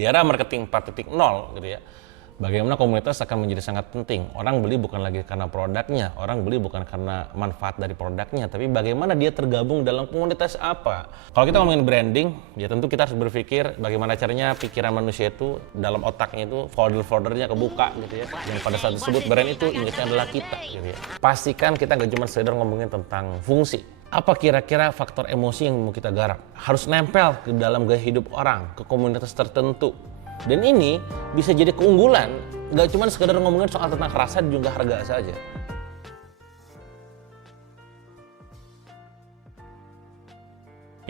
Di era marketing 4.0 gitu ya, bagaimana komunitas akan menjadi sangat penting. Orang beli bukan lagi karena produknya, orang beli bukan karena manfaat dari produknya, tapi bagaimana dia tergabung dalam komunitas apa. Kalau kita ngomongin branding, ya tentu kita harus berpikir bagaimana caranya pikiran manusia itu dalam otaknya itu folder-foldernya kebuka gitu ya. Dan pada saat disebut brand itu ingatnya adalah kita gitu ya. Pastikan kita nggak cuma sekedar ngomongin tentang fungsi. Apa kira-kira faktor emosi yang mau kita garap? Harus nempel ke dalam gaya hidup orang, ke komunitas tertentu. Dan ini bisa jadi keunggulan, nggak cuma sekedar ngomongin soal tentang rasa dan juga harga saja.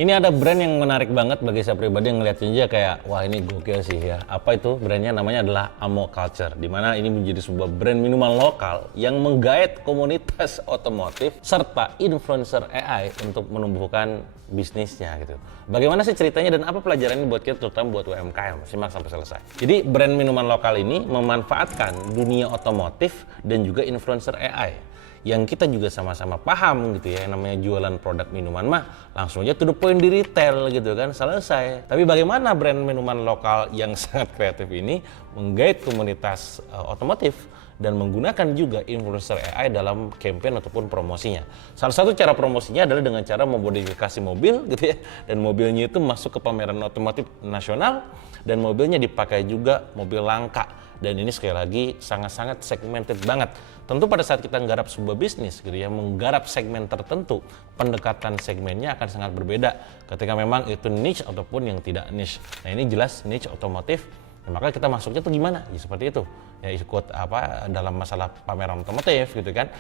Ini ada brand yang menarik banget bagi saya pribadi yang ngeliatnya aja kayak, wah ini gokil sih ya. Apa itu? Brandnya namanya adalah Amo Culture, dimana ini menjadi sebuah brand minuman lokal yang menggait komunitas otomotif serta influencer AI untuk menumbuhkan bisnisnya gitu. Bagaimana sih ceritanya dan apa pelajarannya buat kita, terutama buat UMKM? Simak sampai selesai. Jadi brand minuman lokal ini memanfaatkan dunia otomotif dan juga influencer AI yang kita juga sama-sama paham gitu ya, yang namanya jualan produk minuman mah langsung aja to the point di retail gitu kan, selesai. Tapi bagaimana brand minuman lokal yang sangat kreatif ini menggait komunitas otomotif dan menggunakan juga influencer AI dalam campaign ataupun promosinya. Salah satu cara promosinya adalah dengan cara memodifikasi mobil gitu ya, dan mobilnya itu masuk ke pameran otomotif nasional dan mobilnya dipakai juga mobil langka. Dan ini sekali lagi sangat-sangat segmented banget. Tentu pada saat kita menggarap sebuah bisnis gitu ya, menggarap segmen tertentu, pendekatan segmennya akan sangat berbeda ketika memang itu niche ataupun yang tidak niche. Nah ini jelas niche otomotif, ya, maka kita masuknya tuh gimana? Ya seperti itu. Ya ikut apa dalam masalah pameran otomotif gitu kan,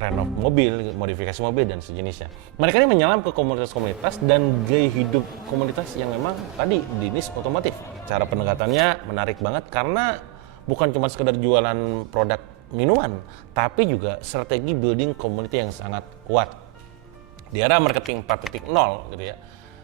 renov mobil, modifikasi mobil dan sejenisnya. Mereka ini menyelam ke komunitas-komunitas dan gaya hidup komunitas yang memang tadi di niche otomotif. Cara pendekatannya menarik banget karena bukan cuma sekedar jualan produk minuman, tapi juga strategi building community yang sangat kuat. Di era marketing 4.0 gitu ya,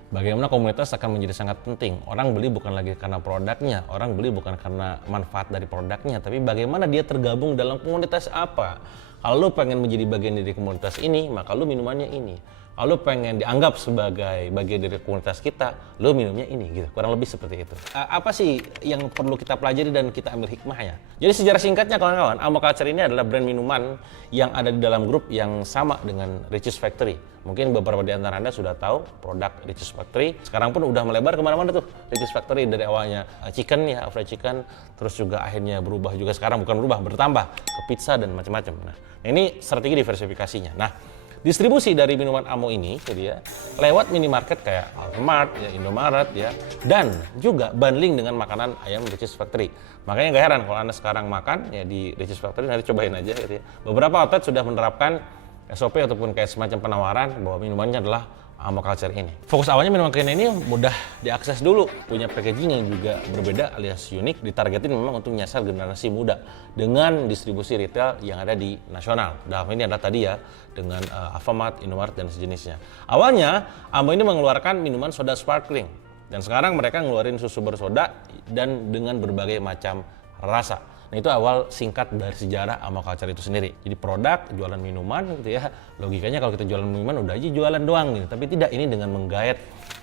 bagaimana komunitas akan menjadi sangat penting. Orang beli bukan lagi karena produknya, orang beli bukan karena manfaat dari produknya, tapi bagaimana dia tergabung dalam komunitas apa. Kalau lu pengen menjadi bagian dari komunitas ini, maka lu minumannya ini. Kalau lu pengen dianggap sebagai bagian dari komunitas kita, lu minumnya ini gitu. Kurang lebih seperti itu. Apa sih yang perlu kita pelajari dan kita ambil hikmahnya? Jadi sejarah singkatnya kawan-kawan, Amo Culture ini adalah brand minuman yang ada di dalam grup yang sama dengan Richeese Factory. Mungkin beberapa di antara Anda sudah tahu produk Richeese Factory. Sekarang pun udah melebar kemana-mana tuh. Richeese Factory dari awalnya chicken ya, fried chicken, terus juga akhirnya berubah juga sekarang, bukan berubah, bertambah ke pizza dan macam-macam. Nah, ini strategi diversifikasinya. Nah, distribusi dari minuman Amo ini jadi ya, lewat minimarket kayak Alfamart, ya, Indomaret ya, dan juga bundling dengan makanan ayam Richeese Factory. Makanya gak heran kalau Anda sekarang makan ya di Richeese Factory, nanti cobain aja gitu ya. Beberapa outlet sudah menerapkan SOP ataupun kayak semacam penawaran bahwa minumannya adalah Amo Culture ini. Fokus awalnya minuman kekinian ini mudah diakses dulu, punya packaging yang juga berbeda alias unik, ditargetin memang untuk menyasar generasi muda dengan distribusi retail yang ada di nasional. Dalam ini adalah tadi ya dengan Alfamart, Indomaret dan sejenisnya. Awalnya Amo ini mengeluarkan minuman soda sparkling dan sekarang mereka ngeluarin susu bersoda dan dengan berbagai macam rasa. Nah itu awal singkat dari sejarah Amo Culture itu sendiri. Jadi produk, jualan minuman gitu ya. Logikanya kalau kita jualan minuman udah aja jualan doang gitu. Tapi tidak, ini dengan menggait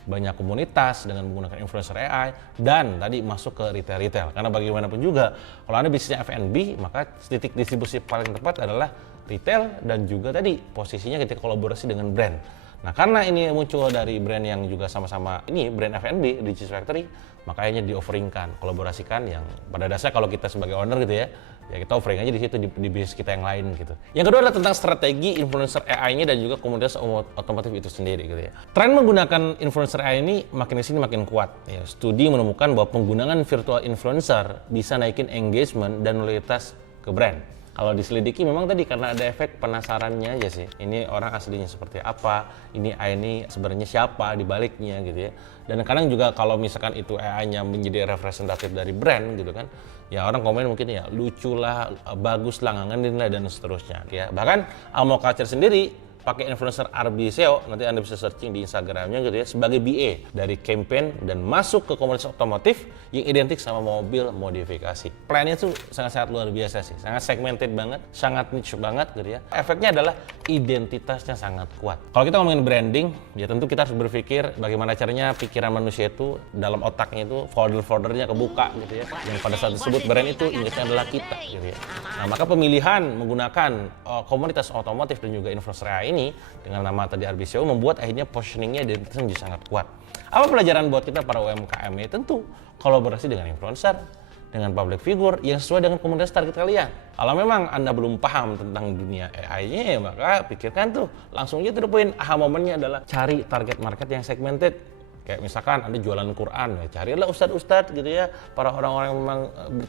banyak komunitas, dengan menggunakan influencer AI, dan tadi masuk ke retail-retail. Karena bagaimanapun juga, kalau Anda bisnisnya F&B, maka titik distribusi paling tepat adalah retail dan juga tadi posisinya ketika kolaborasi dengan brand. Nah karena ini muncul dari brand yang juga sama-sama ini brand F&B, Richeese Factory, makanya di-offeringkan, kolaborasikan yang pada dasarnya kalau kita sebagai owner gitu ya kita offering aja di situ di bisnis kita yang lain gitu. Yang kedua adalah tentang strategi influencer AI-nya dan juga komunitas otomotif itu sendiri gitu ya. Tren menggunakan influencer AI ini makin kesini makin kuat. Ya, studi menemukan bahwa penggunaan virtual influencer bisa naikin engagement dan loyalitas ke brand. Kalau diselidiki memang tadi karena ada efek penasarannya aja sih. Ini orang aslinya seperti apa, ini AI ini sebenarnya siapa di baliknya gitu ya. Dan kadang juga kalau misalkan itu AI-nya menjadi representatif dari brand gitu kan, ya orang komen mungkin ya lucu lah, bagus lah, ngangenin lah dan seterusnya ya. Bahkan Amo Culture sendiri pakai influencer RB SEO, nanti Anda bisa searching di Instagramnya gitu ya, sebagai BA dari campaign dan masuk ke komunitas otomotif yang identik sama mobil modifikasi. Plannya tuh sangat-sangat luar biasa sih, sangat segmented banget, sangat niche banget gitu ya. Efeknya adalah identitasnya sangat kuat. Kalau kita ngomongin branding, ya tentu kita harus berpikir bagaimana caranya pikiran manusia itu dalam otaknya itu folder-foldernya kebuka gitu ya. Yang pada saat disebut brand itu ingatnya adalah kita gitu ya. Nah, maka pemilihan menggunakan komunitas otomotif dan juga influencer AI ini dengan nama tadi RB SEO membuat akhirnya positioningnya identitasnya menjadi sangat kuat. Apa pelajaran buat kita para UMKM? Ya tentu kolaborasi dengan influencer, dengan public figure yang sesuai dengan komunitas target kalian. Kalau memang Anda belum paham tentang dunia AI-nya, ya maka pikirkan tuh, langsung aja to the point. Aha momennya adalah cari target market yang segmented. Kayak misalkan Anda jualan Quran, ya carilah ustadz-ustadz gitu ya, para orang-orang yang memang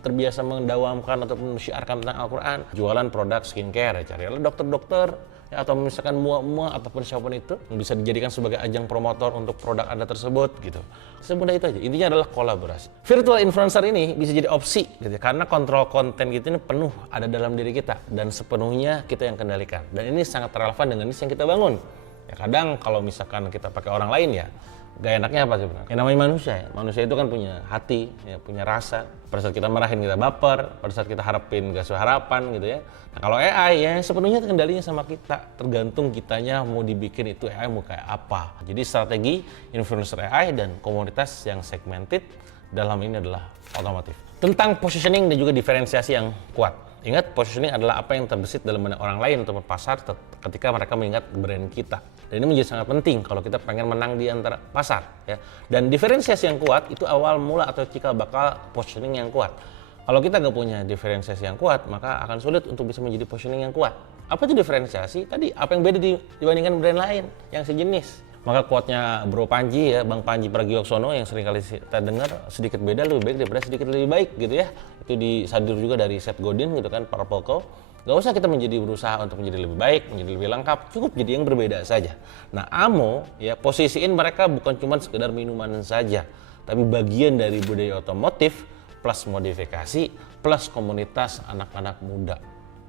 terbiasa mendawamkan ataupun menyiarkan tentang Al-Quran. Jualan produk skincare, ya carilah dokter-dokter, ya, atau misalkan mua-mua ataupun siapapun itu yang bisa dijadikan sebagai ajang promotor untuk produk Anda tersebut gitu. Semudah itu aja. Intinya adalah kolaborasi. Virtual influencer ini bisa jadi opsi gitu ya, karena kontrol konten gitu ini penuh ada dalam diri kita dan sepenuhnya kita yang kendalikan. Dan ini sangat relevan dengan niche yang kita bangun. Ya kadang kalau misalkan kita pakai orang lain ya gak enaknya apa sih benar? Ya namanya manusia ya. Manusia itu kan punya hati, ya, punya rasa. Pada saat kita marahin kita baper, pada saat kita harapin gak sesuai harapan gitu ya. Nah kalau AI ya sepenuhnya kendalinya sama kita. Tergantung kitanya mau dibikin itu AI mau kayak apa. Jadi strategi influencer AI dan komunitas yang segmented dalam ini adalah otomotif. Tentang positioning dan juga diferensiasi yang kuat. Ingat, positioning adalah apa yang terbesit dalam benak orang lain ataupun pasar ketika mereka mengingat brand kita. Dan ini menjadi sangat penting kalau kita pengen menang di antara pasar. Ya. Dan diferensiasi yang kuat itu awal mula atau cikal bakal positioning yang kuat. Kalau kita nggak punya diferensiasi yang kuat, maka akan sulit untuk bisa menjadi positioning yang kuat. Apa itu diferensiasi? Tadi, apa yang beda dibandingkan brand lain yang sejenis? Maka quote-nya Bro Panji ya, Bang Panji Pragiwaksono yang sering kali kita dengar, sedikit beda lebih baik daripada sedikit lebih baik gitu ya. Itu disadur juga dari Seth Godin gitu kan, Purple Cow. Gak usah kita berusaha untuk menjadi lebih baik, menjadi lebih lengkap, cukup jadi yang berbeda saja. Nah, Amo ya posisiin mereka bukan cuma sekedar minuman saja, tapi bagian dari budaya otomotif plus modifikasi plus komunitas anak-anak muda.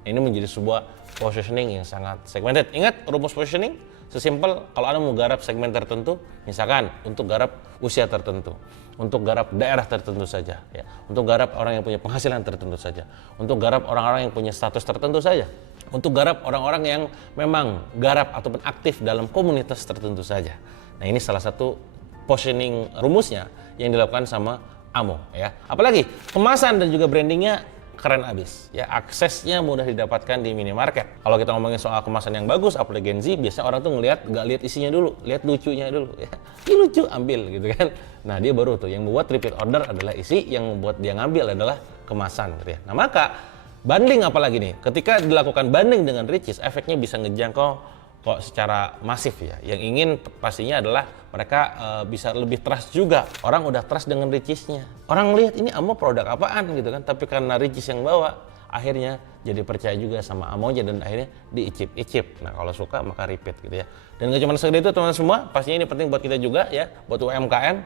Ini menjadi sebuah positioning yang sangat segmented. Ingat rumus positioning? Sesimpel kalau Anda mau garap segmen tertentu, misalkan untuk garap usia tertentu, untuk garap daerah tertentu saja, ya, untuk garap orang yang punya penghasilan tertentu saja, untuk garap orang-orang yang punya status tertentu saja, untuk garap orang-orang yang memang garap ataupun aktif dalam komunitas tertentu saja. Nah ini salah satu positioning rumusnya yang dilakukan sama Amo. Ya. Apalagi kemasan dan juga brandingnya keren abis, ya aksesnya mudah didapatkan di minimarket. Kalau kita ngomongin soal kemasan yang bagus, apalagi Gen Z, biasanya orang tuh nggak lihat isinya dulu, lihat lucunya dulu. Ya. Ini lucu, ambil gitu kan. Nah dia baru tuh yang membuat repeat order adalah isi, yang membuat dia ngambil adalah kemasan gitu ya. Nah maka bundling apalagi nih, ketika dilakukan bundling dengan Richeese, efeknya bisa ngejangkau kok secara masif ya. Yang ingin pastinya adalah mereka bisa lebih trust juga. Orang udah trust dengan Richeese-nya. Orang lihat ini Amo produk apaan gitu kan, tapi karena Richeese yang bawa, akhirnya jadi percaya juga sama Amonya dan akhirnya diicip-icip. Nah kalau suka maka repeat gitu ya. Dan gak cuma sekedar itu teman-teman semua, pastinya ini penting buat kita juga ya, buat UMKM.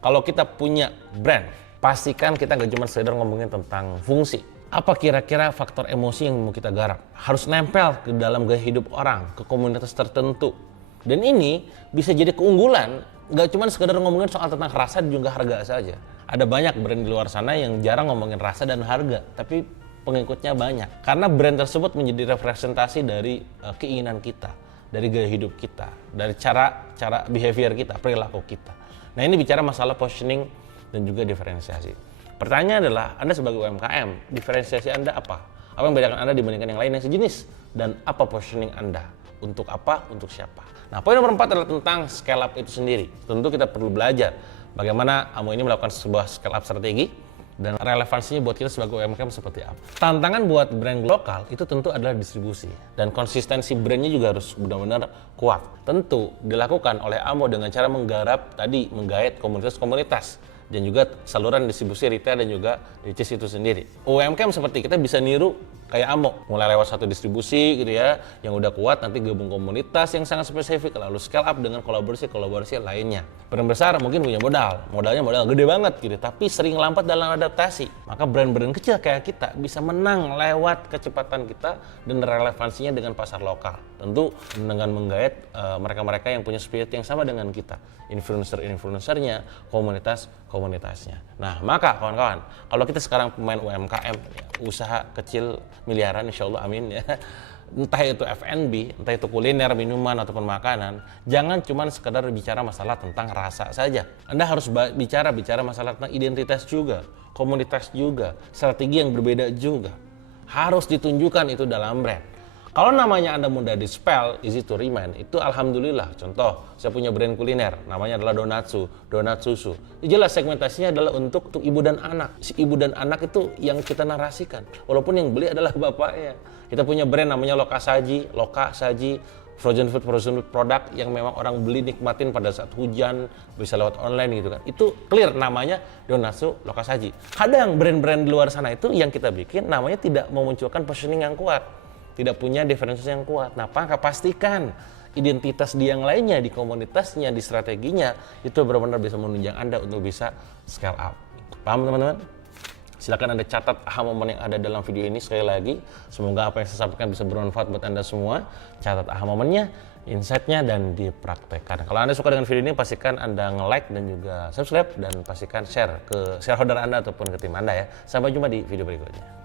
Kalau kita punya brand, pastikan kita gak cuma sekedar ngomongin tentang fungsi. Apa kira-kira faktor emosi yang mau kita garap? Harus nempel ke dalam gaya hidup orang, ke komunitas tertentu. Dan ini bisa jadi keunggulan, nggak cuma sekedar ngomongin soal tentang rasa dan juga harga saja. Ada banyak brand di luar sana yang jarang ngomongin rasa dan harga, tapi pengikutnya banyak. Karena brand tersebut menjadi representasi dari keinginan kita, dari gaya hidup kita, dari cara behavior kita, perilaku kita. Nah ini bicara masalah positioning dan juga diferensiasi. Pertanyaan adalah, Anda sebagai UMKM, diferensiasi Anda apa? Apa yang membedakan Anda dibandingkan yang lain yang sejenis? Dan apa positioning Anda? Untuk apa? Untuk siapa? Nah, poin nomor 4 adalah tentang scale up itu sendiri. Tentu kita perlu belajar bagaimana Amo ini melakukan sebuah scale up strategi dan relevansinya buat kita sebagai UMKM seperti apa. Tantangan buat brand lokal itu tentu adalah distribusi. Dan konsistensi brandnya juga harus benar-benar kuat. Tentu dilakukan oleh Amo dengan cara menggait komunitas-komunitas dan juga saluran distribusi retail dan juga DCs itu sendiri. UMKM seperti kita bisa niru kayak Amo, mulai lewat satu distribusi gitu ya, yang udah kuat nanti gabung komunitas yang sangat spesifik, lalu scale up dengan kolaborasi lainnya. Brand besar mungkin punya modalnya modal gede banget gitu, tapi sering lambat dalam adaptasi. Maka brand-brand kecil kayak kita bisa menang lewat kecepatan kita dan relevansinya dengan pasar lokal. Tentu dengan menggait mereka-mereka yang punya spirit yang sama dengan kita, influencer-influencernya, komunitasnya. Nah, maka kawan-kawan, kalau kita sekarang pemain UMKM, ya, usaha kecil miliaran, insya Allah amin ya. Entah itu F&B, entah itu kuliner, minuman, ataupun makanan, jangan cuma sekedar bicara masalah tentang rasa saja. Anda harus bicara masalah tentang identitas juga, komunitas juga, strategi yang berbeda juga. Harus ditunjukkan itu dalam brand. Kalau namanya Anda mudah di-spell, easy to remind, itu alhamdulillah. Contoh, saya punya brand kuliner, namanya adalah Donatsu, Donat Susu. Jelas segmentasinya adalah untuk ibu dan anak. Si ibu dan anak itu yang kita narasikan, walaupun yang beli adalah bapaknya. Kita punya brand namanya Loka Saji, frozen food product yang memang orang beli nikmatin pada saat hujan, bisa lewat online gitu kan. Itu clear namanya Donatsu Loka Saji. Kadang brand-brand di luar sana itu yang kita bikin namanya tidak memunculkan positioning yang kuat, tidak punya diferensiasi yang kuat. Nah, maka pastikan identitas di yang lainnya, di komunitasnya, di strateginya, itu benar-benar bisa menunjang Anda untuk bisa scale up. Paham teman-teman? Silakan Anda catat aha momen yang ada dalam video ini sekali lagi. Semoga apa yang saya sampaikan bisa bermanfaat buat Anda semua. Catat aha momennya, insight-nya, dan dipraktekkan. Kalau Anda suka dengan video ini, pastikan Anda nge-like dan juga subscribe, dan pastikan share ke shareholder Anda ataupun ke tim Anda ya. Sampai jumpa di video berikutnya.